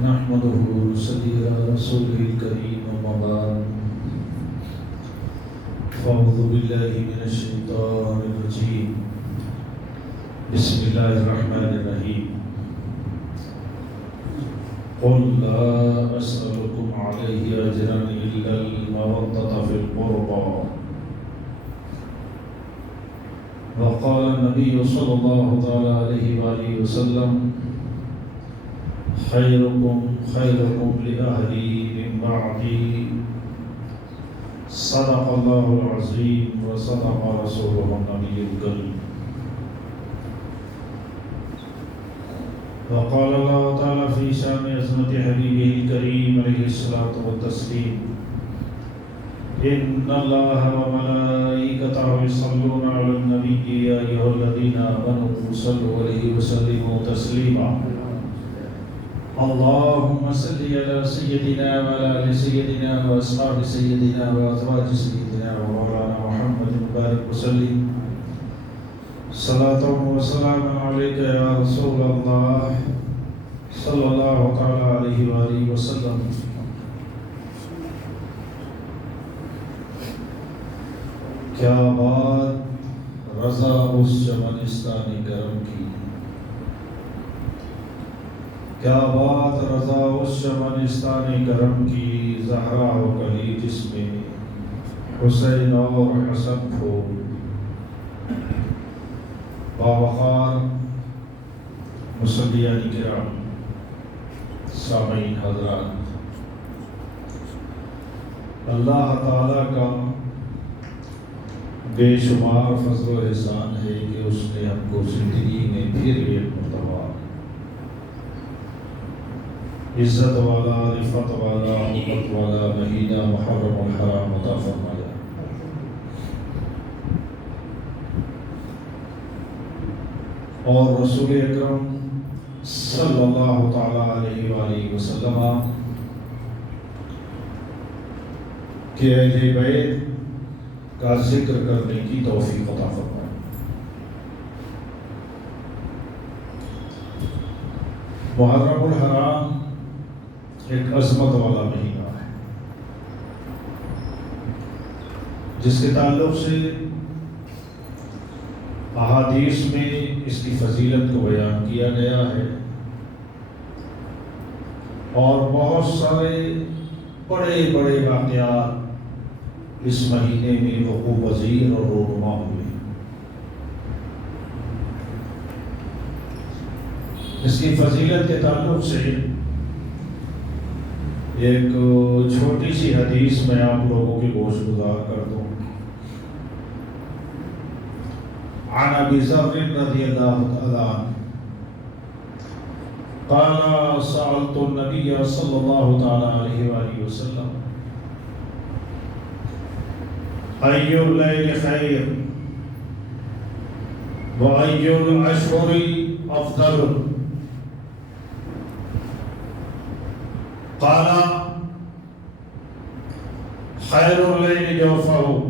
نحمده ونصلي على رسوله الكريم أما بعد فأعوذ بالله من الشيطان الرجيم بسم الله الرحمن الرحيم قل لا أسألكم عليه أجرا إلا المودة في القربى وقال النبي صلى الله عليه وآله وسلم خيركم لأهلي من بعدي صدق الله العظيم وصدق رسوله النبي الكريم وقال الله تعالى في شان عظمة حبيبه الكريم عليه الصلاة والتسليم إن الله وملائكته يصلون على النبي يا أيها الذين آمنوا صلوا عليه وسلموا تسليما اللهم صل على سيدنا وعلى آل سيدنا وأصحاب سيدنا وأزواج سيدنا ومولانا محمد وبارك وسلم صلاة وسلام عليك يا رسول الله صلى الله تعالى عليه وآله وسلم کیا بات رضا اس چمنستان کرم کی، کیا بات رضا اس چمنستان کرم کی، زہرا و کلی جس میں حسین اور حسن ہو. باوقار مصلیان کرام، سامعین حضرات، اللہ تعالیٰ کا بے شمار فضل و احسان ہے کہ اس نے ہم کو زندگی میں پھر ایک مرتبہ عزت والا، رفعت والا، حکمت والا مہینہ محرم الحرام عطا فرمایا. اور رسول اکرم صلی اللہ تعالی علیہ وآلہ وسلم کے اہل بیت کا ذکر کرنے کی توفیق عطا فرمائے. محرم الحرام ایک عظمت والا مہینہ ہے جس کے تعلق سے احادیث میں اس کی فضیلت کو بیان کیا گیا ہے، اور بہت سارے بڑے بڑے واقعات اس مہینے میں وقوع پذیر اور رونما ہوئے. اس کی فضیلت کے تعلق سے ایک چھوٹی سی حدیث میں آپ لوگوں کی گوش گزار کر دوں. عن ابی ذر رضی اللہ تعالی عنہ قال سألت النبي صلی اللہ تعالی علیہ وآلہ وسلم أي الليل خير وأي الأشهر أفضل؟ قال خير الليل جوفه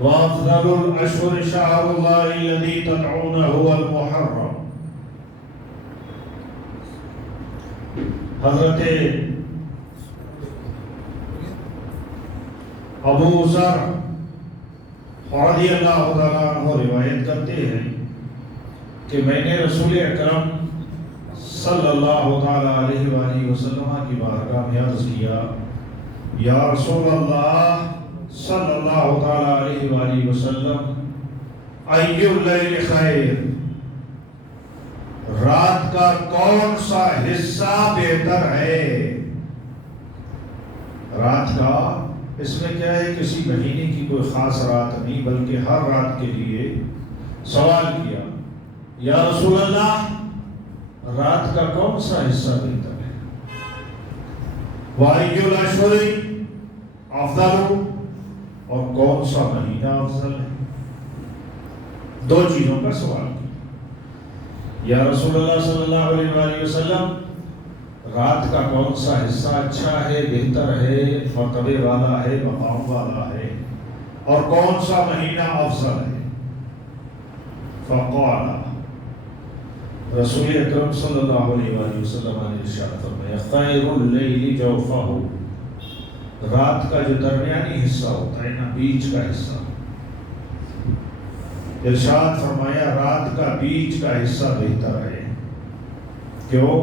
وأفضل الأشهر شهر الله الذي تدعونه المحرم. حضرت ابو ذر رضی اللہ تعالیٰ عنہ روایت کرتے ہیں کہ میں نے رسول اکرم صلی اللہ تعالیٰ علیہ وآلہ وسلم کی بارگاہ میں عرض کیا، یا رسول اللہ صلی اللہ تعالیٰ علیہ وآلہ وسلم، ای اللیل خیر، رات کا کون سا حصہ بہتر ہے؟ رات کا اس میں کیا ہے، کسی مہینے کی کوئی خاص رات نہیں بلکہ ہر رات کے لیے سوال کیا، یا رسول اللہ رات کا کون سا حصہ بہتر ہے؟ وَأَيُّ الْأَشْهُرِ أَفْضَلُ، اور کون سا مہینہ افضل ہے؟ دو چیزوں کا سوال کیا. یا رسول اللہ صلی اللہ علیہ وآلہ وسلم رات کا کون سا حصہ اچھا ہے، بہتر ہے، مرتبے والا ہے، مقام والا ہے، اور کون سا مہینہ افضل ہے؟ فقال رسول اکرم صلی اللہ علیہ وآلہ وسلم نے ارشاد فرمایا خیر اللیل جوفہ، رات کا جو درمیانی حصہ ہوتا ہے نا، بیچ کا حصہ، ارشاد فرمایا رات کا بیچ کا حصہ بہتر ہے۔ کیوں؟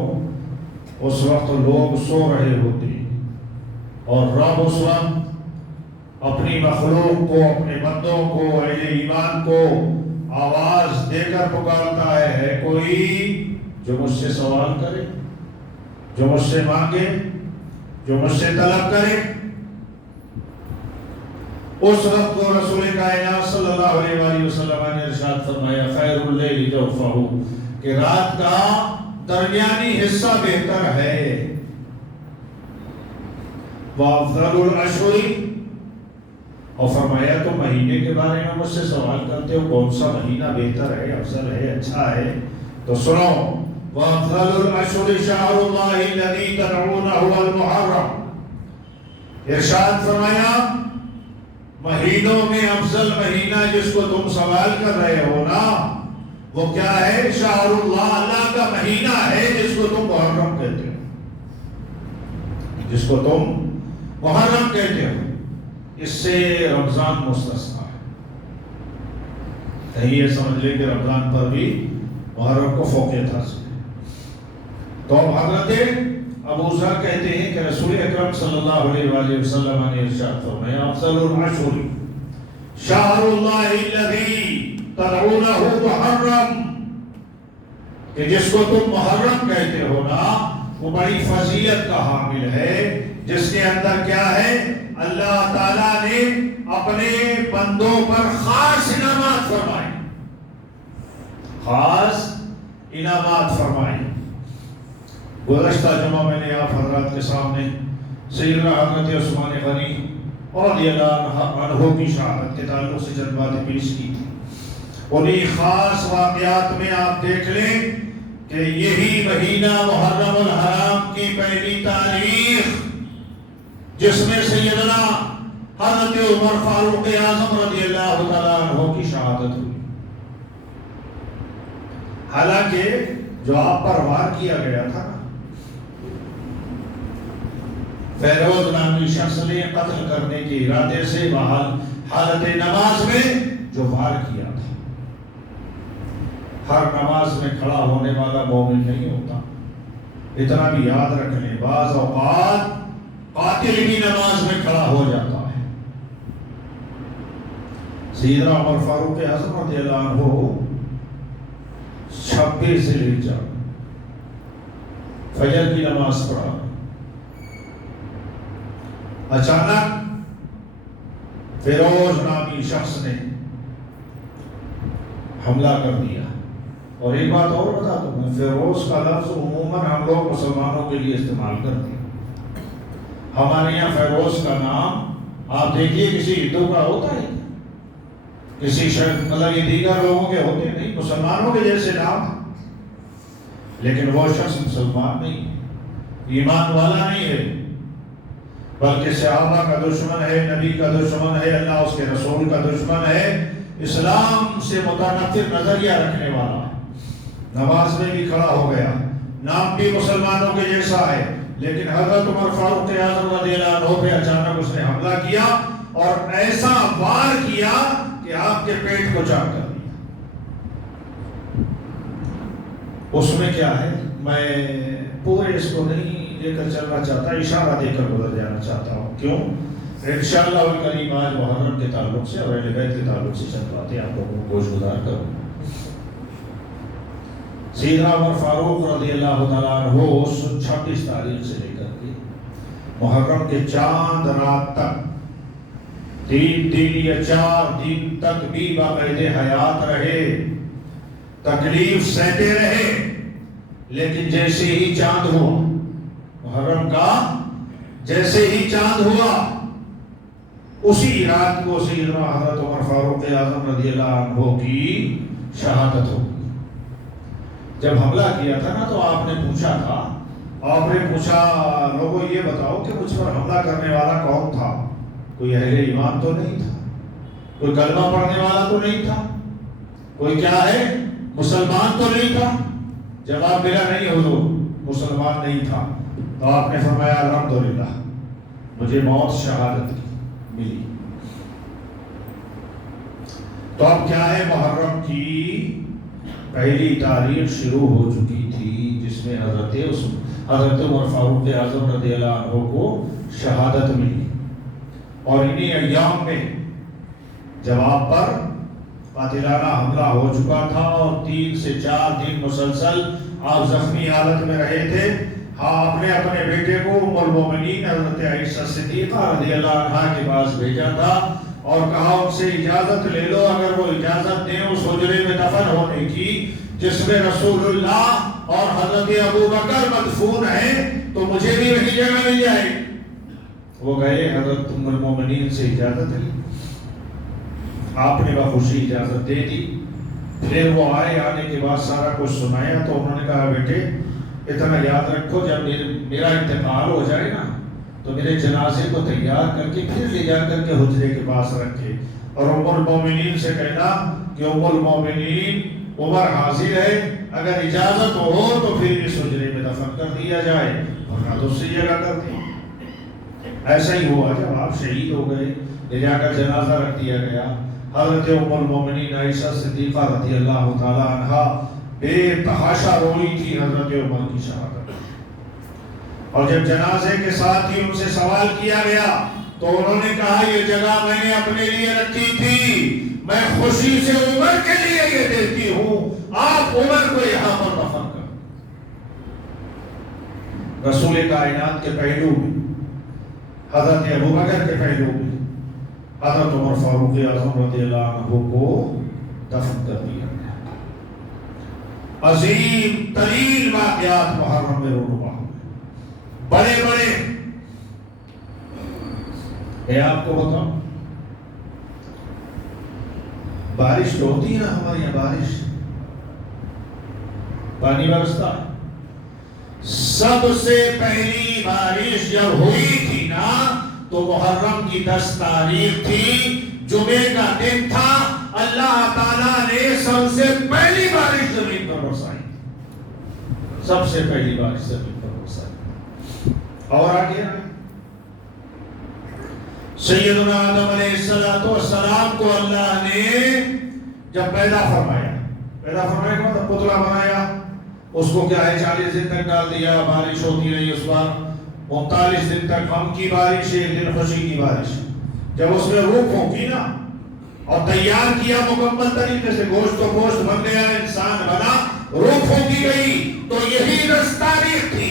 اس وقت لوگ سو رہے ہوتے اور رب اس وقت اپنی مخلوق کو، اپنے بندوں کو، اہل ایمان کو آواز دے کر پکارتا ہے کوئی جو مجھ سے سوال کرے، جو مجھ سے مانگے، جو مجھ سے طلب کرے۔ اس وقت کو رسول کائنات صلی اللہ علیہ وآلہ وسلم نے ارشاد فرمایا خیر اللیل جوفہ، کہ رات کا درمیانی حصہ بہتر ہے۔ وافضل الاشہر، اور فرمایا تو مہینے کے بارے میں مجھ سے سوال کرتے ہو کون سا مہینہ بہتر ہے، افضل ہے، اچھا ہے، تو سنو وافضل الاشہر شہر اللہ الذی تدعونہ المحرم، ارشاد فرمایا مہینوں میں افضل مہینہ جس کو تم سوال کر رہے ہو نا، وہ کیا ہے؟ شہر اللہ، اللہ کا مہینہ ہے جس کو تم محرم کہتے ہو، جس کو تم محرم کہتے ہو۔ اس سے رمضان مستثنا ہے، کہیں یہ سمجھ لیں کہ رمضان پر بھی محرم کو فوقیت حاصل ہے۔ تو حضرت ابو ذر کہتے ہیں کہ رسول اکرم صلی اللہ علیہ وآلہ وسلم نے ارشاد فرمایا افضل الاشہر شہر اللہ الذی تدعونہ محرم، کہ جس کو تم محرم کہتے ہو نا، وہ بڑی فضیلت کا حامل ہے، جس کے اندر کیا ہے؟ اللہ تعالیٰ نے اپنے بندوں پر خاص انعامات فرمائے، خاص انعامات فرمائے۔ گزشتہ جمعہ میں نے آپ حضرات کے سامنے سیدنا حضرت عثمان غنی رضی اللہ عنہ کی شہادت کے تعلق سے چند باتیں پیش کی تھی۔ انہی خاص واقعات میں آپ دیکھ لیں کہ یہی مہینہ محرم الحرام کی پہلی تاریخ، جس میں سیدنا حضرت عمر فاروق اعظم رضی اللہ تعالیٰ عنہ کی شہادت ہوئی۔ حالانکہ جو آپ پر وار کیا گیا تھا، فیروز نامی شخص نے قتل کرنے کے ارادے سے حالت نماز میں جو وار کیا تھا، ہر نماز میں کھڑا ہونے والا مومن نہیں ہوتا، اتنا بھی یاد رکھ لیں، بعض اوقات قاتل بھی نماز میں کھڑا ہو جاتا ہے۔ سیدنا عمر فاروق اعظم رضی اللہ عنہ 26 ذی الحجہ فجر کی نماز پڑھا، اچانک فیروز نامی شخص نے حملہ کر دیا۔ اور ایک بات اور بتا دوں، فیروز کا لفظ عموماً ہم لوگ مسلمانوں کے لیے استعمال کرتے ہیں۔ ہمارے یہاں فیروز کا نام آپ دیکھیے کسی ہندو کا ہوتا ہے، کسی مطلب یہ دیگر لوگوں کے ہوتے نہیں، مسلمانوں کے جیسے نام، لیکن وہ شخص مسلمان نہیں ہے، ایمان والا نہیں ہے، بلکہ صحابہ کا دشمن ہے، نبی کا دشمن ہے، اللہ اس کے رسول کا دشمن ہے، اسلام سے متنفر نظریہ رکھنے والا ہے۔ نماز میں بھی کھڑا ہو گیا، نام بھی مسلمانوں کے جیسا ہے، لیکن حضرت عمر فاروق اعظم رضی اللہ عنہ پہ اچانک اس نے حملہ کیا اور ایسا وار کیا کہ آپ کے پیٹ کو چاک کر دیا۔ اس میں کیا ہے، میں پورے اس کو نہیں لے کر چلنا چاہتا، اشارہ دے کر گزر جانا چاہتا ہوں۔ کیوں؟ انشاءاللہ الکریم آج محرم کے تعلق سے اور اہل بیت کے تعلق سے چند باتیں آپ لوگوں کو گوش گزار کروں۔ سیدنا عمر فاروق رضی اللہ تعالیٰ عنہ 26 تاریخ سے لے کر کے محرم کے چاند رات تک 3 دن یا 4 دن تک بھی باقاعدہ حیات رہے، تکلیف سہتے رہے، لیکن جیسے ہی چاند ہوا محرم کا، جیسے ہی چاند ہوا اسی رات کو سیدنا حضرت عمر فاروق اعظم رضی اللہ عنہ کی شہادت ہو گئی۔ جب حملہ کیا تھا نا تو آپ نے پوچھا لوگوں یہ بتاؤ کہ مجھ پر حملہ کرنے والا کون تھا؟ کوئی اہل ایمان تو نہیں تھا، کوئی کلمہ پڑھنے والا تو نہیں تھا، کوئی کیا ہے مسلمان تو نہیں تھا؟ جواب ملا نہیں حضور، مسلمان نہیں تھا. تو آپ نے فرمایا الحمدللہ مجھے موت شہادت ملی. تو اب کیا ہے، محرم کی پہلی تاریخ شروع ہو چکی تھی جس میں حضرت عمر فاروق اعظم رضی اللہ عنہ کو شہادت ملی. اور انہی ایام میں جب آپ پر قاتلانہ حملہ ہو چکا تھا اور 3 سے 4 دن مسلسل آپ زخمی حالت میں رہے تھے، آپ نے اپنے بیٹے کو ام المومنین حضرت عائشہ صدیقہ رضی اللہ عنہا کے پاس بھیجا تھا اور کہا ان سے اجازت لے لو، اگر وہ اجازت دیں اس حجرے میں دفن ہونے کی جس میں رسول اللہ اور حضرت ابو بکر مدفون ہیں، تو مجھے بھی وہی جگہ مل جائے. وہ گئے، حضرت ام المومنین سے اجازت لی، آپ نے بخوشی اجازت دے دی. پھر وہ آنے کے بعد سارا کچھ سنایا تو انہوں نے کہا بیٹے اتنا یاد رکھو، جب میرا انتقال ہو جائے نا تو میرے جنازے کو تیار کر کے پھر لے جا کر کے حجرے کے پاس رکھے، اور ام المومنین سے کہنا کہ ام المومنین عمر حاضر ہے، اگر اجازت ہو تو پھر اس حجرے میں دفن کر دیا جائے، ورنہ دوسری جگہ کر دیں. ایسا ہی ہوا، جب آپ شہید ہو گئے لے جا کر جنازہ رکھ دیا گیا. حضرت ام المومنین عائشہ صدیقہ رضی اللہ تعالی عنہا بے تحاشا روئی تھی حضرت عمر کی شہادت. اور جب جنازے کے ساتھ ہی ان سے سوال کیا گیا تو انہوں نے کہا یہ جگہ میں نے اپنے لیے رکھی تھی، میں خوشی سے عمر کے لیے یہ دیتی ہوں، آپ عمر کو یہاں پر دفن کر. رسول کائنات کے پہلو میں، حضرت ابو بکر کے پہلو میں حضرت عمر فاروق اعظم رضی اللہ عنہ کو دفن کر دیا گیا. عظیم ترین واقعات محرم میں رونما ہوئے، بڑے بڑے. میں آپ کو بتاؤں، بارش تو ہوتی ہے نا ہمارے یہاں، بارش پانی برستا. سب سے پہلی بارش جب ہوئی تھی نا تو محرم کی 10 تاریخ تھی، جمعے کا دن تھا. اللہ تعالیٰ نے سب سے پہلی بارش زمین پر برسائی، سب سے پہلی بارش زمین پر برسائی. اور آگے سیدنا آدم علیہ السلام کو اللہ نے جب پیدا فرمایا کہ مطلب پتلا بنایا، اس کو کیا ہے 40 دن تک ڈال دیا، بارش ہوتی رہی اس بار 39 دن تک غم کی بارش، 1 دن خوشی کی بارش. جب اس میں روح پھونکی نا اور تیار کیا مکمل طریقے سے، گوشت و گوشت بن گیا، انسان بنا، روح پھونکی گئی، تو یہی 10 تاریخ تھی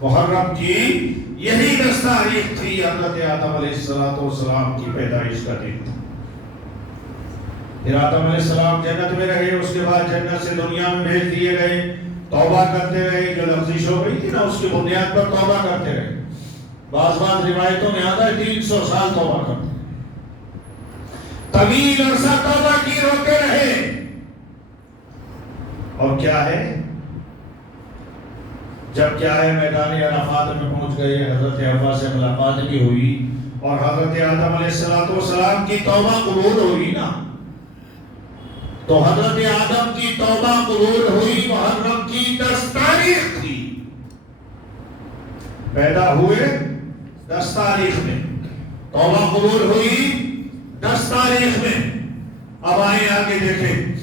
محرم کی، یہی 10 تاریخ تھی حضرت آدم علیہ السلام کی پیدائش کا دن تھا. پھر آدم علیہ السلام جنت میں رہے، اس کے بعد جنت سے دنیا میں بھیج دیے گئے، توبہ کرتے رہے. جو لفظش ہو گئی تھی نا اس کی بنیاد پر توبہ کرتے رہے. بعض روایتوں میں آتا ہے 300 سال توبہ کرتے، طویل عرصہ توبہ کی، روتے رہے. اور کیا ہے، جب کیا ہے میدان عرفات میں پہنچ گئے، حضرت حوا سے ملاقات بھی ہوئی اور حضرت آدم علیہ السلام کی توبہ قبول ہوئی نا، تو حضرت آدم کی توبہ قبول ہوئی. محرم کی 10 تاریخ تھی، پیدا ہوئے 10 تاریخ میں، توبہ قبول ہوئی 10 تاریخ میں. اب آئیں آگے دیکھیں،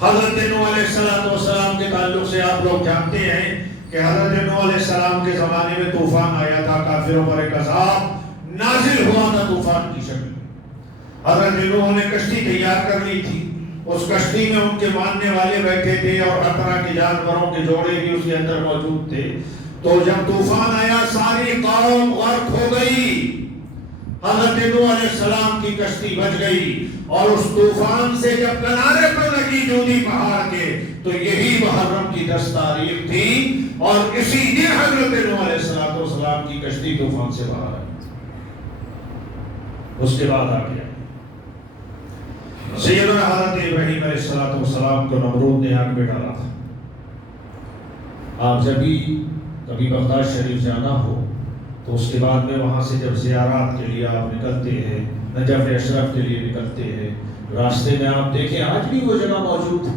حضرت نوح علیہ السلام کے تعلق سے آپ لوگ جانتے ہیں کہ حضرت نوح علیہ السلام کے زمانے میں طوفان آیا تھا، کافروں پر ایک عذاب نازل ہوا تھا طوفان کی شکل میں. حضرت نوح نے کشتی تیار کر لی تھی، اس کشتی میں ان کے ماننے والے بیٹھے تھے اور ہر طرح کے جانوروں کے جوڑے بھی اس کے اندر موجود تھے. تو جب طوفان آیا ساری قوم غرق ہو گئی، حضرت نوح علیہ السلام کی کشتی بچ گئی. اور اس طوفان سے جب کنارے پر لگی جودی پہاڑ کے، تو یہی محرم کی 10 تاریخ تھی، اور اسی دن حضرت نوح علیہ السلام کی کشتی طوفان سے باہر آئی. اس کے بعد آ گیا سیدنا حضرت ابراہیم علیہ السلام کو نمرود نے آگ میں ڈالا تھا. آپ جب بھی کبھی بغداد شریف جانا ہو تو اس کے بعد میں وہاں سے جب زیارات کے لیے آپ نکلتے ہیں، نجف اشرف کے لیے نکلتے ہیں، راستے میں آپ دیکھیں آج بھی وہ جگہ موجود ہے.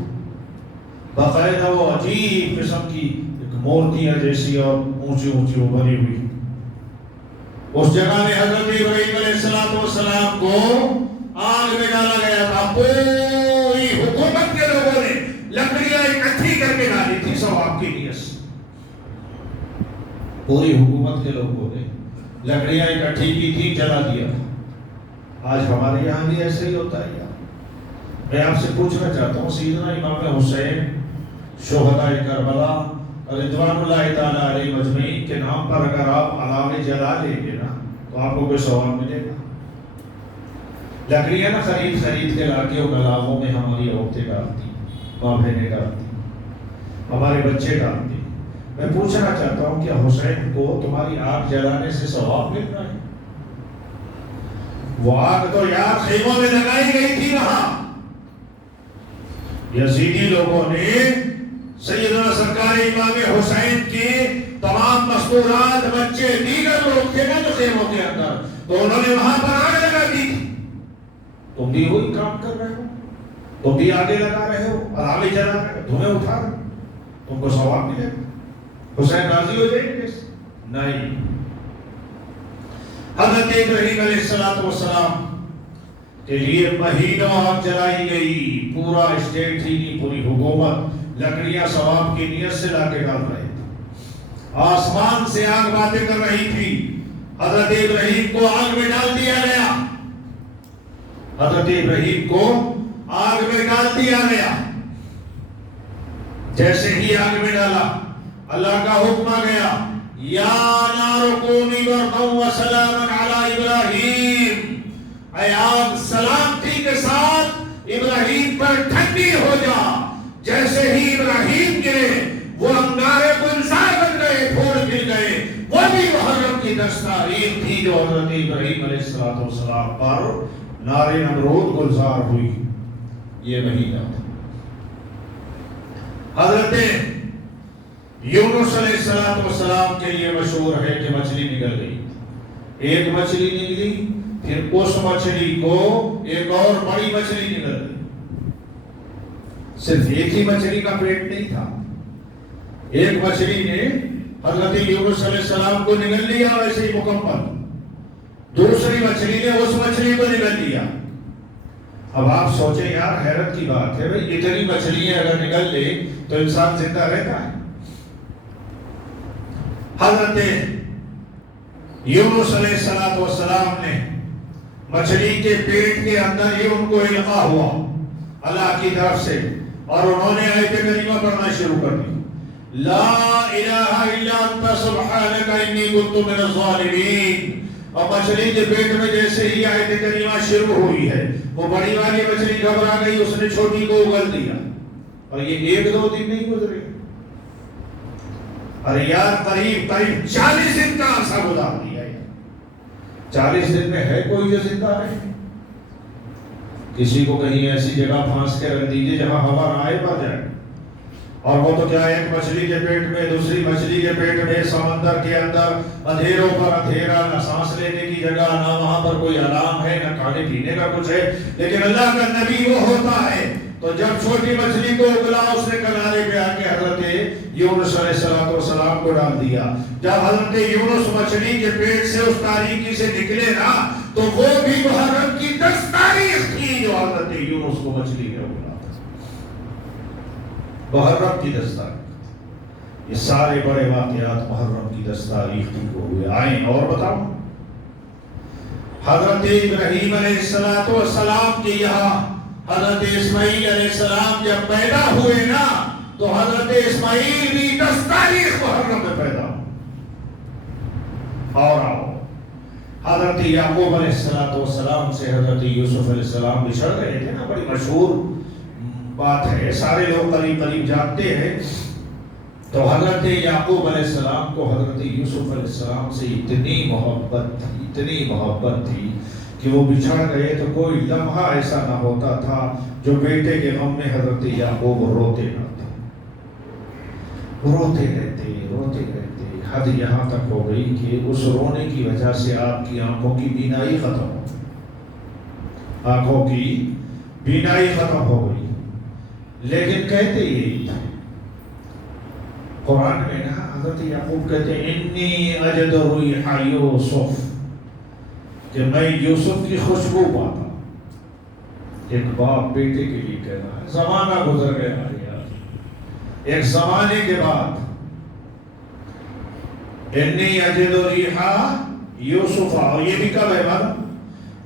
باقاعدہ وہ عجیب قسم کی ایک مورتیاں جیسی اور اونچی اونچی وہ بنی ہوئی. اس جگہ میں حضرت ابراہیم علیہ السلام کو آگ میں ڈالا گیا تھا. پوری حکومت کے لوگوں نے لکڑیاں اکٹھی کر کے ڈالی تھی ثواب کی نیت سے. پوری حکومت کے لوگوں نے لکڑیاں اکٹھی کی تھی، جلا دیا تھا. آج ہمارے یہاں بھی ایسے ہی ہوتا ہے. میں آپ سے پوچھنا چاہتا ہوں، سیدنا امام حسین شہداء کربلا رضوان اللہ تعالیٰ علیہ مجمعین کے نام پر اگر آپ علاوے جلا لیں گے نا تو آپ کو کوئی ثواب ملے گا؟ لکڑیاں نا خرید کے لا کے ان علاقوں میں ہماری عورتیں ڈالتی، ماں بہنیں ڈالتی، ہمارے بچے ڈالتے. میں پوچھنا چاہتا ہوں کہ حسین کو تمہاری آگ جلانے سے ثواب مل رہا ہے؟ وہ آگ تو یار خیموں میں لگائی گئی تھی. وہاں یزیدی لوگوں نے سیدنا سرکار امام حسین کے تمام مستورات، بچے، دیگر لوگ تھے نا جو خیموں کے اندر، تو انہوں نے وہاں پر آگ لگا دی تھی. تم بھی وہی کام کر رہے ہو، تم بھی آگے لگا رہے ہو، علاوے جلا رہے ہو، دھوئیں اٹھا رہے ہو، تم کو ثواب ملے گا؟ حسین راضی ہو جائیں گے؟ نہیں. حضرت ابراہیم علیہ السلام کے لیے مہینوں آگ جلائی گئی. پورا اسٹیٹ ہی نہیں، پوری حکومت لکڑیاں ثواب کی نیت سے لا کے ڈال رہے تھے. آسمان سے آگ باتیں کر رہی تھی. حضرت ابراہیم کو آگ میں ڈال دیا گیا. حضرت ابراہیم کو آگ میں ڈال دیا گیا. جیسے ہی آگ میں ڈالا، اللہ کا حکم آ گیا، یا نار کونی بردا وسلاما علی ابراہیم. اے آگ سلامتی کے ساتھ ابراہیم پر ٹھنڈی ہو جا. جیسے ہی ابراہیم گرے وہ انگارے گلزار بن گئے، پھول کھل گئے. وہ بھی محرم کی 10 تاریخ تھی جو حضرت ابراہیم علیہ السلام پر نار نمرود گلزار ہوئی. یہ مہینہ تھا. حضرت یونس علیہ السلام کے لیے مشہور ہے کہ مچھلی نکل گئی. ایک مچھلی نکلی، پھر اس مچھلی کو ایک اور بڑی مچھلی نکل گئی. صرف ایک ہی مچھلی کا پیٹ نہیں تھا. ایک مچھلی نے حضرت یونس علیہ السلام کو نگل لیا ویسے ہی مکمل. دوسری مچھلی نے اس مچھلی کو نگل لیا. اب آپ سوچیں یار، حیرت کی بات ہے بھئی، اتنی مچھلیاں اگر نگل لے تو انسان زندہ رہتا ہے؟ حضرت یونس علیہ السلام نے مچھلی کے پیٹ کے اندر ہی ان کو القاء ہوا اللہ کی طرف سے، اور انہوں نے آیت کریمہ پڑھنا شروع کر دی. لا الہ الا انت سبحانک انی کنت من الظالمین. اور مچھلی کے پیٹ میں جیسے ہی آیت کریمہ شروع ہوئی ہے، وہ بڑی والی مچھلی گھبرا گئی، اس نے چھوٹی کو اگل دیا. اور یہ 1-2 دن نہیں گزرے. ارے یار، قریب 40 دن کا عرصہ گزار دیا. 40 دن میں ہے کوئی جو زندہ رہے؟ کسی کو کہیں ایسی جگہ پھانس کے رکھ دیجئے جہاں ہوا نہ آئے، مر جائے. اور وہ تو کیا، ایک مچھلی کے پیٹ میں، دوسری مچھلی کے پیٹ میں، سمندر کے اندر اندھیروں پر اندھیرا، نہ سانس لینے کی جگہ، نہ وہاں پر کوئی الارم ہے، نہ کھانے پینے کا کچھ ہے. لیکن اللہ کا نبی وہ ہوتا ہے تو جب چھوٹی مچھلی کو اگلا، اس نے کنارے پہ آ کے حضرت یونس علیہ السلام کو ڈال دیا. جب حضرت یونس مچھلی کے پیٹ سے اس تاریکی سے نکلے نا، تو وہ بھی محرم کی 10 تاریخ تھی جو حضرت یونس کو مچھلی میں اگلا. محرم کی 10 تاریخ. یہ سارے بڑے واقعات محرم کی 10 تاریخ کو ہوئے. آئیں اور بتاؤ. حضرت ابراہیم علیہ السلام کے یہاں حضرت اسماعیل علیہ السلام جب پیدا ہوئے نا، تو حضرت اسماعیل بھی 10 تاریخ محرم میں پیدا ہوئے. اور آؤ، حضرت یعقوب علیہ السلام سے حضرت یوسف علیہ السلام بچھڑ گئے تھے نا. بڑی مشہور بات ہے، سارے لوگ قریب قریب جانتے ہیں. تو حضرت یعقوب علیہ السلام کو حضرت یوسف علیہ السلام سے اتنی محبت تھی کہ وہ بچھڑ گئے تو کوئی لمحہ ایسا نہ ہوتا تھا جو بیٹے کے غم میں حضرت یعقوب روتے نہ تھے. روتے رہتے حد یہاں تک ہو گئی کہ اس رونے کی وجہ سے آپ کی آنکھوں کی بینائی ختم ہو گئی. لیکن کہتے یہی تھے. قرآن میں نا حضرت یعقوب کہتے ہیں انی اجد ریح یوسف، کہ میں یوسف کی خوشبو پاتا. ایک باپ بیٹے کے لیے کہہ رہا ہے. زمانہ گزر گیا یار، ایک زمانے کے بعد انی اجد ریح یوسف. اور یہ بھی کب ہے بات؟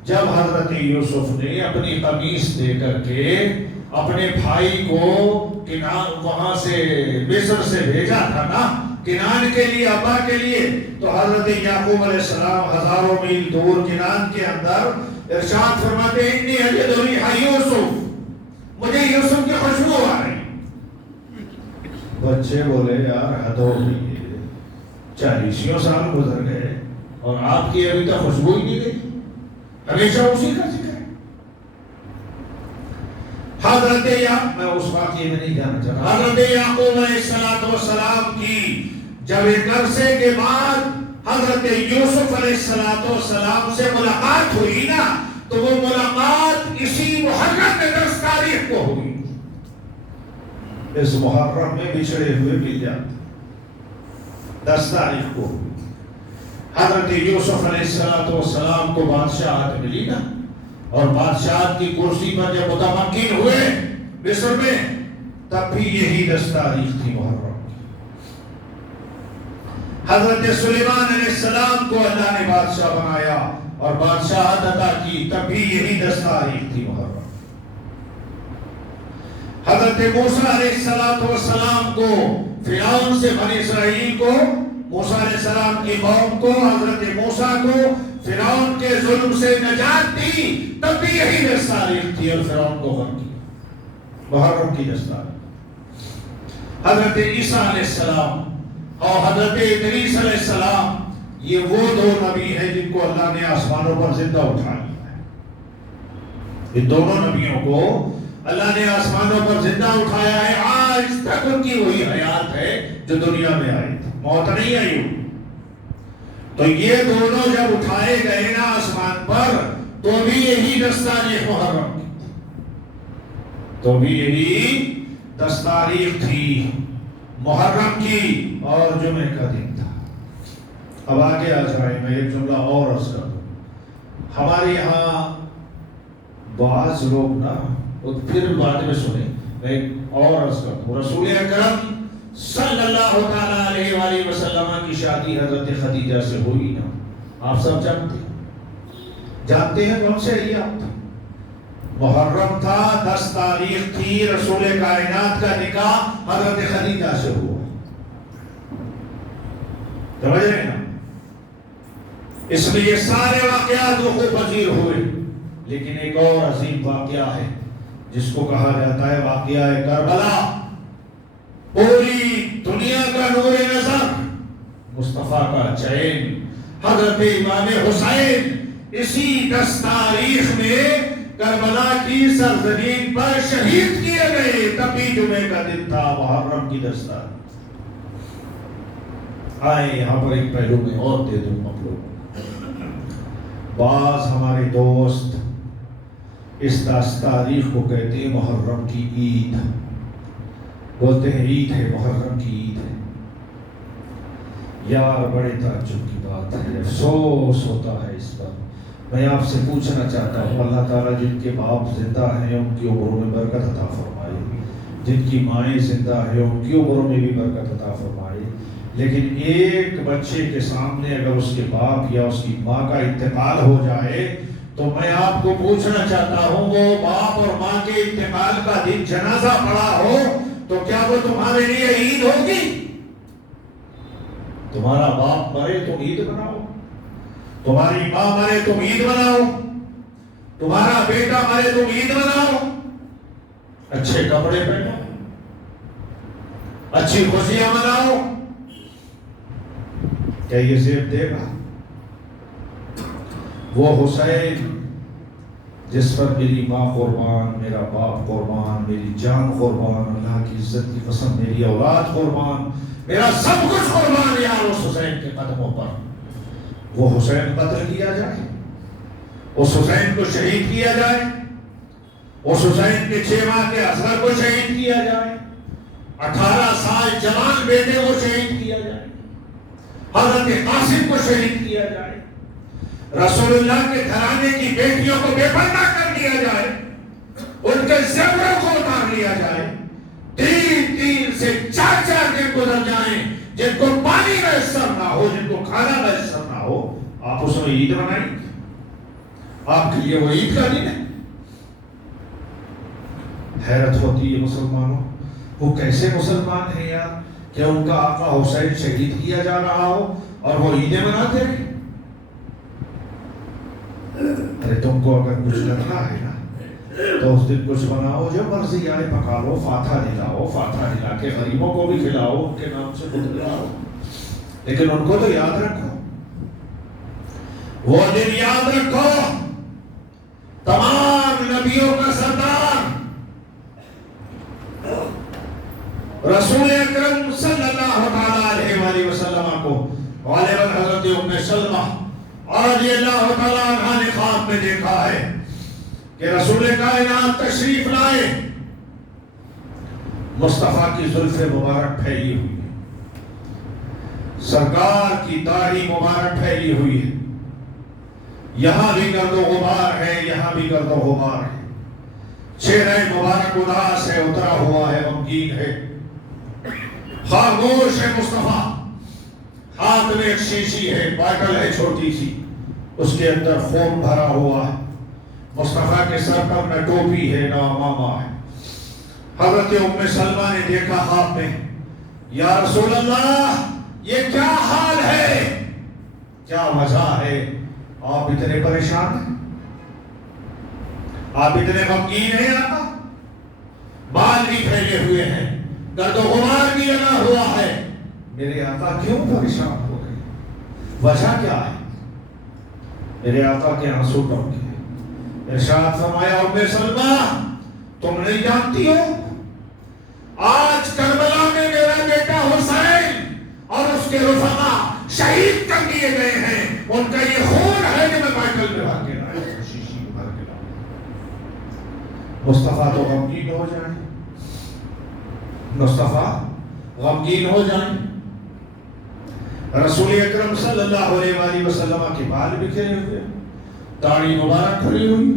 جب حضرت یوسف نے اپنی قمیص دے کر کے اپنے بھائی کو وہاں سے مصر سے بھیجا تھا نا کنعان کے لیے، ابا کے لیے. تو حضرت یعقوب علیہ السلام ہزاروں میل دور کنعان کے اندر ارشاد فرماتے ہیں انی اجد ریح یوسف، مجھے یوسف کی خوشبو آ رہی. بچے بولے یار حد ہو گئی ہے، 40 سال گزر گئے اور آپ کی ابھی تک خوشبو ہی نہیں گئی، ہمیشہ اسی کا ذکر ہے. حضرت میں اس واقعے میں نہیں جانا چاہتا. حضرت یعقوب علیہ السلام کی جب ایک عرصے کے بعد حضرت یوسف علیہ السلام سے ملاقات ہوئی نا، تو وہ ملاقات اسی محرم میں 10 تاریخ کو ہوئی. اس محرم میں بچھڑے ہوئے مل جاتے. 10 تاریخ کو حضرت یوسف علیہ السلام کو بادشاہت ملی نا، اور بادشاہت کی کرسی پر جب متمکن ہوئے مصر میں، تب بھی یہی 10 تاریخ تھی محرم. حضرت سلیمان علیہ السلام کو اللہ نے بادشاہ بنایا اور بادشاہت عطا کی، تب بھی یہی 10 تاریخ تھی محرم. حضرت موسیٰ علیہ السلام کو فرعون سے بنی اسرائیل کو، موسیٰ علیہ السلام کی قوم کو، حضرت موسیٰ کو فرعون کے ظلم سے نجات دی، تب بھی یہی 10 تاریخ تھی اور فرعون کو غرق کیا، محرم کی 10 تاریخ. حضرت عیسیٰ علیہ السلام اور حضرت ادریس علیہ السلام، یہ وہ 2 نبی ہیں جن کو اللہ نے آسمانوں پر زندہ اٹھا لیا ہے. یہ دونوں نبیوں کو اللہ نے آسمانوں پر زندہ اٹھایا ہے. آج تک ان کی وہی حیات ہے جو دنیا میں آئی تھی، موت نہیں آئی. تو یہ دونوں جب اٹھائے گئے نا آسمان پر، تو بھی یہی 10 تاریخ محرم کی، تو بھی یہی 10 تاریخ تھی محرم کی، اور جمعے کا دن تھا. اب آگے آ جائیں، میں ایک جملہ اور عرض کر دوں. ہمارے یہاں بعض لوگ نا، پھر بعد میں سنیں، میں ایک اور عرض کر دوں. رسول اکرم صلی اللہ تعالیٰ علیہ وآلہ وسلم کی شادی حضرت خدیجہ سے ہوئی نا، آپ سب جانتے ہیں کون سے ایام تھا؟ محرم تھا، 10 تاریخ تھی، رسول کائنات کا نکاح حضرت خدیجہ سے ہوا. سمجھ رہے نا؟ اس میں یہ سارے واقعات وقوع پذیر ہوئے، لیکن ایک اور عظیم واقعہ ہے جس کو کہا جاتا ہے واقعہ کربلا. پوری دنیا کا نور نظر، مصطفیٰ کا چین، حضرت امام حسین اسی 10 تاریخ میں کربلا کی سرزمین پر شہید کیے گئے. تبھی جمعے کا دن تھا، محرم کی 10 تاریخ. آئے یہاں پر ایک پہلو میں اور دے دوں آپ لوگ. بعض ہمارے دوست اس 10 تاریخ کو کہتے ہیں محرم کی عید، بولتے ہیں عید ہے، محرم کی عید ہے. یار بڑے تعجب کی بات ہے، افسوس ہوتا ہے اس پر. میں آپ سے پوچھنا چاہتا ہوں، اللہ تعالیٰ جن کے باپ زندہ ہیں ان کی عمروں میں برکت عطا فرمائے، جن کی مائیں زندہ ہیں ان کی عمروں میں بھی برکت عطا فرمائے. لیکن ایک بچے کے سامنے اگر اس کے باپ یا اس کی ماں کا انتقال ہو جائے تو میں آپ کو پوچھنا چاہتا ہوں، وہ باپ اور ماں کے انتقال کا دن جنازہ پڑا ہو تو کیا وہ تمہارے لیے عید ہوگی؟ تمہارا باپ مرے تم عید مناؤ، تمہاری ماں مرے تم عید مناؤ، تمہارا بیٹا مرے تم عید مناؤ، اچھے کپڑے پہنو، اچھی خوشیاں مناؤ. کیا یہ زیب دے گا؟ وہ حسین جس پر میری ماں قربان، میرا باپ قربان، میری جان قربان، اللہ کی عزت کی قسم میری اولاد قربان، میرا سب کچھ قربان یار اس حسین کے قدموں پر. وہ حسین قتل کیا جائے، اس حسین کو شہید کیا جائے. اس حسین کے 6 ماہ کے اصغر کو شہید کیا جائے، 18 سال جوان بیٹے کو شہید کیا جائے، حضرت قاسم کو شہید کیا جائے، رسول اللہ کے گھرانے کی بیٹیوں کو بے پردہ کر دیا جائے، ان کے زیوروں کو اتار لیا جائے، 3 سے 4 دن گزر جائیں، جن کو پانی میسر نہ ہو، جن کو کھانا میسر نہ ہو، آپ اس میں عید منائیں گے؟ آپ کے لیے وہ عید کا دن ہے؟ حیرت ہوتی ہے مسلمانوں، وہ کیسے مسلمان ہیں یار کہ ان کا آقا حسین شہید کیا جا رہا ہو اور وہ عیدیں مناتے ہیں؟ ارے تم کو اگر کچھ کرنا ہے نا تو اس دن کچھ بناؤ، جو مرضی آئے پکا لو، فاتحہ دلاؤ، فاتحہ دلا کے غریبوں کو بھی کھلاؤ، ان کے نام سے خود کھلاؤ، لیکن ان کو تو یاد رکھو، وہ دن یاد رکھو، تمام نبیوں کا سردار رسول اکرم صلی اللہ علیہ وآلہ وسلم کو غالباً حضرت ام سلمہ رضی اللہ تعالیٰ عنہ نے خواب میں دیکھا ہے کہ رسول کائنات تشریف لائے، مصطفیٰ کی زلف مبارک پھیلی ہوئی ہے، سرکار کی داڑھی مبارک پھیلی ہوئی ہے، یہاں بھی گرد و غبار ہے، یہاں بھی گرد و غبار ہے، چہرہ مبارک اداس ہے، اترا ہوا ہے، غمگین ہے، خاموش ہے مصطفیٰ، ہاتھ میں ایک شیشی ہے، بائٹل ہے چھوٹی سی، اس کے اندر خون بھرا ہوا ہے، مصطفیٰ کے سر پر نہ ٹوپی ہے نہ امامہ ہے۔ حضرت ام سلمہ نے دیکھا خواب میں، یا رسول اللہ یہ کیا حال ہے، کیا وجہ ہے، آپ اتنے پریشان ہیں، آپ اتنے غمگین ہیں، آقا بال بھی پھیلے ہوئے ہیں، گرد و غبار بھی لگا ہوا ہے، میرے آقا کیوں پریشان ہو گئے، وجہ کیا ہے؟ میرے آقا کے آنسو ٹپکے، ارشاد فرمایا ام سلمہ تم نہیں جانتی ہو آج کربلا میں میرا بیٹا حسین اور اس کے رفقا شہید کر دیے گئے ہیں، ان کا یہ خون ہے کہ میں بائٹل میں بھر کے لایا، شیشی میں بھر کے لایا۔ مصطفیٰ تو غمگین ہو جائیں، مصطفیٰ غمگین ہو جائیں، رسول اکرم صلی اللہ علیہ وآلہ وسلم کے بال بکھرے ہوئے، داڑھی مبارک کھڑی ہوئی،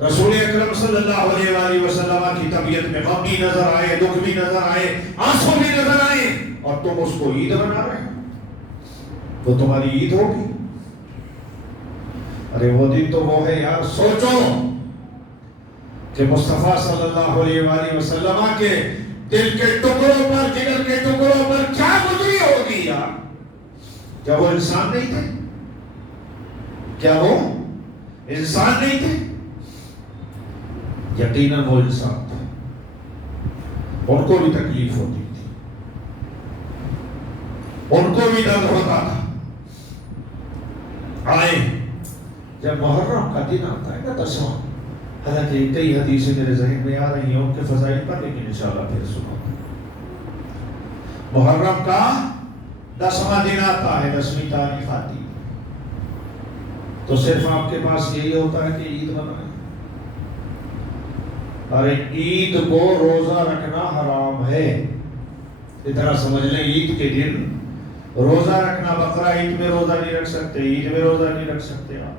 رسول اکرم صلی اللہ علیہ وآلہ وسلم کی طبیعت میں غم بھی نظر آئے، دکھ بھی نظر آئے، آنسو بھی نظر آئے، اور تم اس کو عید بنا رہے ہیں، تو تمہاری عید ہوگی؟ ارے وہ دن تو وہ ہے یار، سوچو کہ مصطفیٰ صلی اللہ علیہ وآلہ وسلم کے دل کے ٹکڑوں پر، جگر کے ٹکڑوں پر کیا گزری ہوگی یار؟ کیا وہ انسان نہیں تھے؟ کیا وہ انسان نہیں تھے؟ یقیناً وہ انسان تھے، ان کو بھی تکلیف ہوتی تھی، ان کو بھی درد ہوتا تھا۔ آئے جب محرم کا دن آتا ہے نا 10واں، حالانکہ کئی حدیثیں میرے ذہن میں آ رہی ہیں ان کے فضائل پر، لیکن انشاءاللہ پھر سنو۔ محرم کا 10واں دن آتا ہے، 10ویں تاریخ آتی ہے، تو صرف آپ کے پاس یہی ہوتا ہے کہ عید منائیں؟ ارے عید کو روزہ رکھنا حرام ہے، اتنا سمجھ لیں، عید کے دن روزہ رکھنا، بقرہ عید میں روزہ نہیں رکھ سکتے، عید میں روزہ نہیں رکھ سکتے آپ۔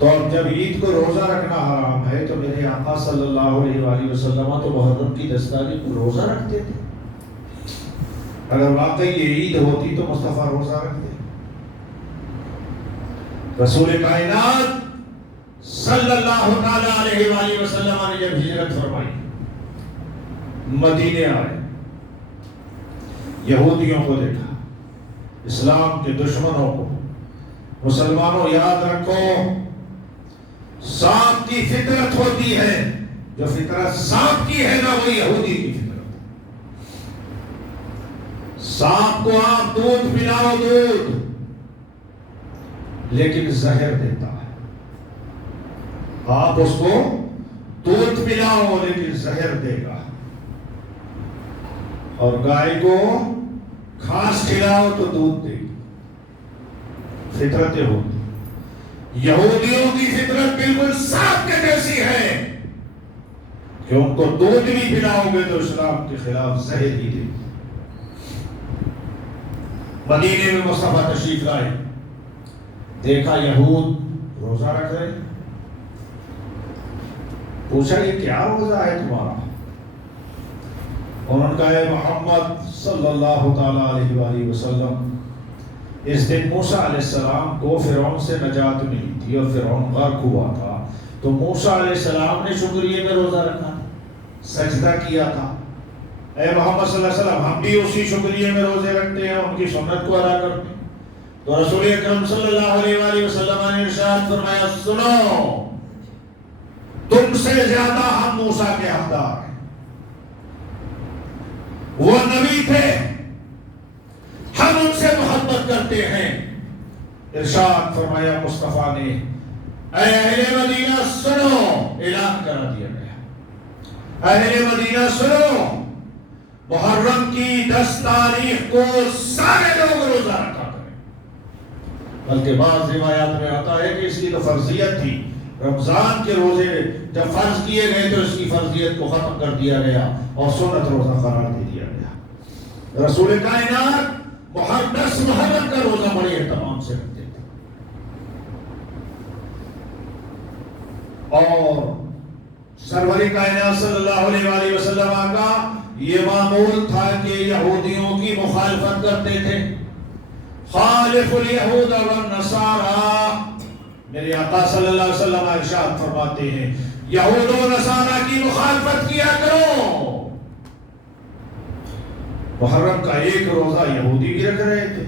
تو اب جب عید کو روزہ رکھنا حرام ہے تو میرے آقا صلی اللہ علیہ وآلہ وسلم تو محرم کی 10 تاریخ کو روزہ رکھتے تھے، اگر واقعی یہ عید ہوتی تو مصطفیٰ روزہ رکھتے۔ رسول کائنات صلی اللہ علیہ وآلہ وسلم نے جب ہجرت فرمائی، مدینے آئے، یہودیوں کو دیکھا، اسلام کے دشمنوں کو، مسلمانوں یاد رکھو سانپ کی فطرت ہوتی ہے، جو فطرت سانپ کی ہے نا وہ یہودی کی فطرت۔ سانپ کو آپ دودھ پلاؤ، دودھ، لیکن زہر دیتا ہے، آپ اس کو دودھ پلاؤ لیکن زہر دے گا، اور گائے کو گھاس کھلاؤ تو دودھ دے گی، فطرتیں ہوتی۔ یہودیوں کی فطرت بالکل سانپ کے جیسی ہے کہ ان کو دودھ بھی پلاؤ گے تو اسلام کے خلاف زہر ہی دے. مدینے میں مصطفیٰ تشریف لائے، دیکھا یہود روزہ رکھ رہے، پوچھا یہ کیا روزہ ہے تمہارا؟ انہوں نے کہا اے محمد صلی اللہ تعالیٰ علیہ وآلہ وسلم، اس دن موسیٰ علیہ السلام کو فرعون سے نجات ملی تھی اور فرعون غرق ہوا تھا، تو موسیٰ علیہ السلام نے شکریہ میں روزہ رکھا، سجدہ کیا تھا. اے محمد صلی اللہ علیہ وسلم، ہم بھی اسی شکریہ میں روزے رکھتے ہیں، ان کی سنت کو ادا کرتے ہیں. تو رسول اکرم صلی اللہ علیہ وآلہ وسلم نے ارشاد فرمایا، سنو، تم سے زیادہ ہم موسیٰ کے حقدار ہیں. وہ نبی تھے، ہم ان سے محبت کرتے ہیں. ارشاد فرمایا مصطفیٰ نے، اے اہل مدینہ سنو، اعلان کرا دیا گیا، اہل مدینہ سنو، محرم کی 10 تاریخ کو سارے لوگ روزہ رکھا کریں. بلکہ بعض روایات میں آتا ہے کہ اس کی تو فرضیت تھی، رمضان کے روزے جب فرض کیے گئے تو اس کی فرضیت کو ختم کر دیا گیا اور سنت روزہ قرار دے دیا گیا. رسول کائنات محرم کا روزہ بڑے اہتمام سے رکھتے تھے، اور سرور کائنات صلی اللہ علیہ وآلہ وسلم کا یہ معمول تھا کہ یہودیوں کی مخالفت کرتے تھے. خالف الیہود والنصارى، میرے آقا صلی اللہ علیہ وسلم ارشاد فرماتے ہیں یہود و نصارہ کی مخالفت کیا کرو. محرم کا ایک روزہ یہودی بھی رکھ رہے تھے،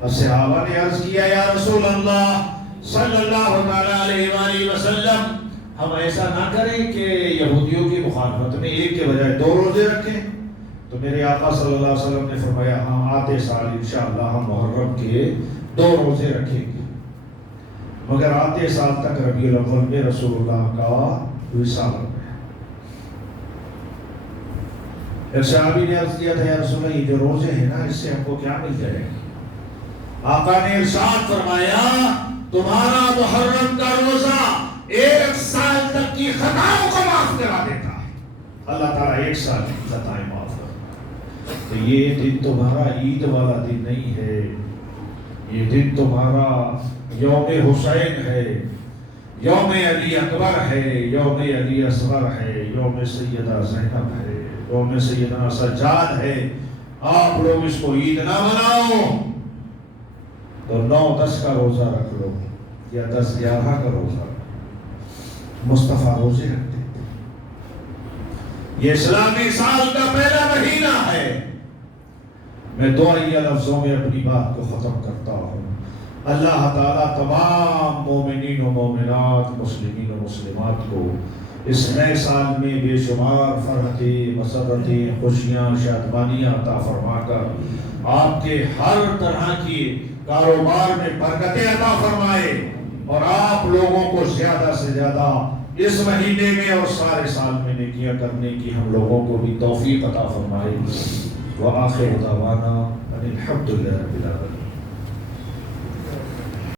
اور صحابہ نے عرض کیا یا رسول اللہ صلی اللہ علیہ وآلہ وسلم، ہم ایسا نہ کریں کہ یہودیوں کی مخالفت میں ایک کے بجائے 2 روزے رکھیں. تو میرے آقا صلی اللہ علیہ وسلم نے فرمایا ہاں، آتے سال انشاءاللہ ہم محرم کے 2 روزے رکھیں گے. مگر آتے سال تک ربیع الاول میں رسول اللہ کا وصال ہو گیا. ایک صحابی نے عرض کیا تھا یا رسول اللہ، یہ جو روزے ہیں نا اس سے ہم کو کیا مل جائے گا؟ آقا نے ارشاد فرمایا تمہارا محرم کا روزہ 1 سال تک کی خطاؤں کو معاف کرا دیتا ہے. اللہ تعالیٰ 1 سال کی خطائیں معاف کرتا ہے. تو یہ دن تمہارا عید والا دن نہیں ہے، یہ دن تمہارا یوم حسین ہے، یوم علی اکبر ہے، یوم علی اصغر ہے، یوم سیدہ زینب ہے، یوم سیدنا سجاد ہے. آپ لوگ اس کو عید نہ مناؤ، تو 9-10 کا روزہ رکھ لو یا 10-11 کا روزہ رکھ لو. مصطفیٰ روزے رکھتے تھے. یہ اسلامی سال کا پہلا مہینہ ہے. میں 2 لفظوں میں اپنی بات کو ختم کرتا ہوں. اللہ تعالیٰ تمام مومنین و مومنات، مسلمین و مسلمات کو اس نئے سال میں بے شمار فرحتیں، مسرتیں، خوشیاں، شادمانیاں عطا فرما کر آپ کے ہر طرح کی کاروبار میں برکتیں عطا فرمائے، اور آپ لوگوں کو زیادہ سے زیادہ اس مہینے میں اور سارے سال میں نیکیاں کرنے کی ہم لوگوں کو بھی توفیق عطا فرمائے. وآخر دعوانا ان الحمد للہ رب العالمین.